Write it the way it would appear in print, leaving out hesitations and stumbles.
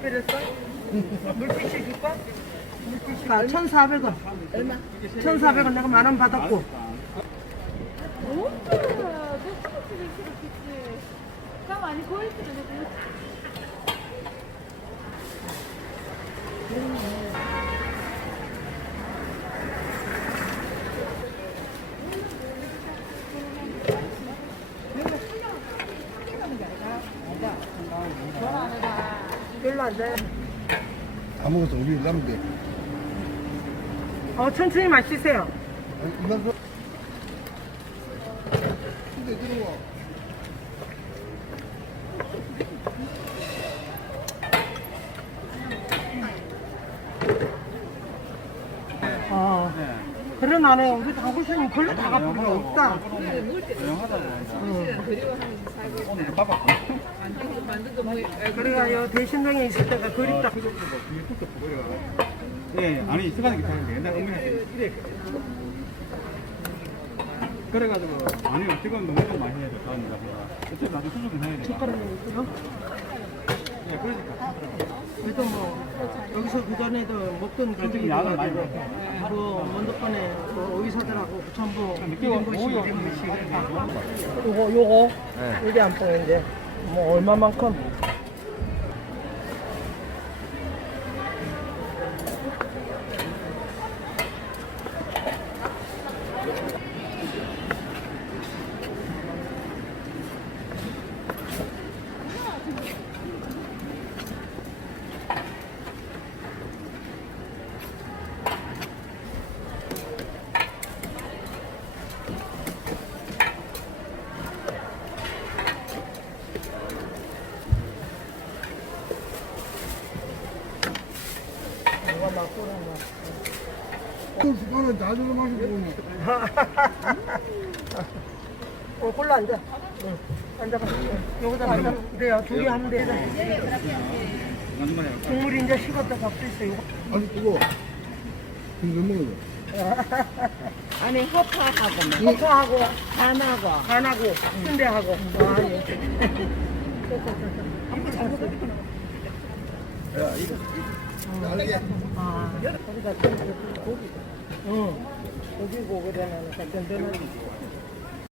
특별했어? 물티슈 줄까? 물티슈 1,400원. 얼마? 1,400원 내가 10,000원 받았고. 많이 보이시는 별로 안 돼. 다 먹어서 우리 남은 게. 천천히 마시세요. 이만 더. 근데 들어와. 그래 나는 우리 당구수님 별로 다 갚을 필요 없다. 오늘 바빠. 그래가요 대신동에 있을 때가 그립다. 예, 아니 시간이 괜찮은데 옛날 엄마한테 이래. 그래가지고 아니요 지금 너무 좀 많이 해야 돼 사람들 앞에서 어차피 나도 수술은 해야 돼. 젓가락이 있어요? 예, 그러니까. 그래도 뭐 여기서 그 전에도 먹던 가족이 약을 많이 뭐 먼저번에 그 의사들하고 전부 느끼고 1인분씩 1인분씩 요거 이게 한 봉인데 뭐 얼마만큼 이거 막 끓는 거. 숟가락 나중에 마시고. 골라 앉아. 응. 앉아봐. 여기다 앉아. 그래요. 둘이 하면 돼. 국물이 이제 식었다 밥도 있어. 이거. 아니 그거. 이거 먹어요. 안에 허파하고 허파하고 간하고 간하고 순대하고. 아, 예. 야 이거. 알게. 아, 우리가 좀 고기. 응. 고기고 그러면 든든하지.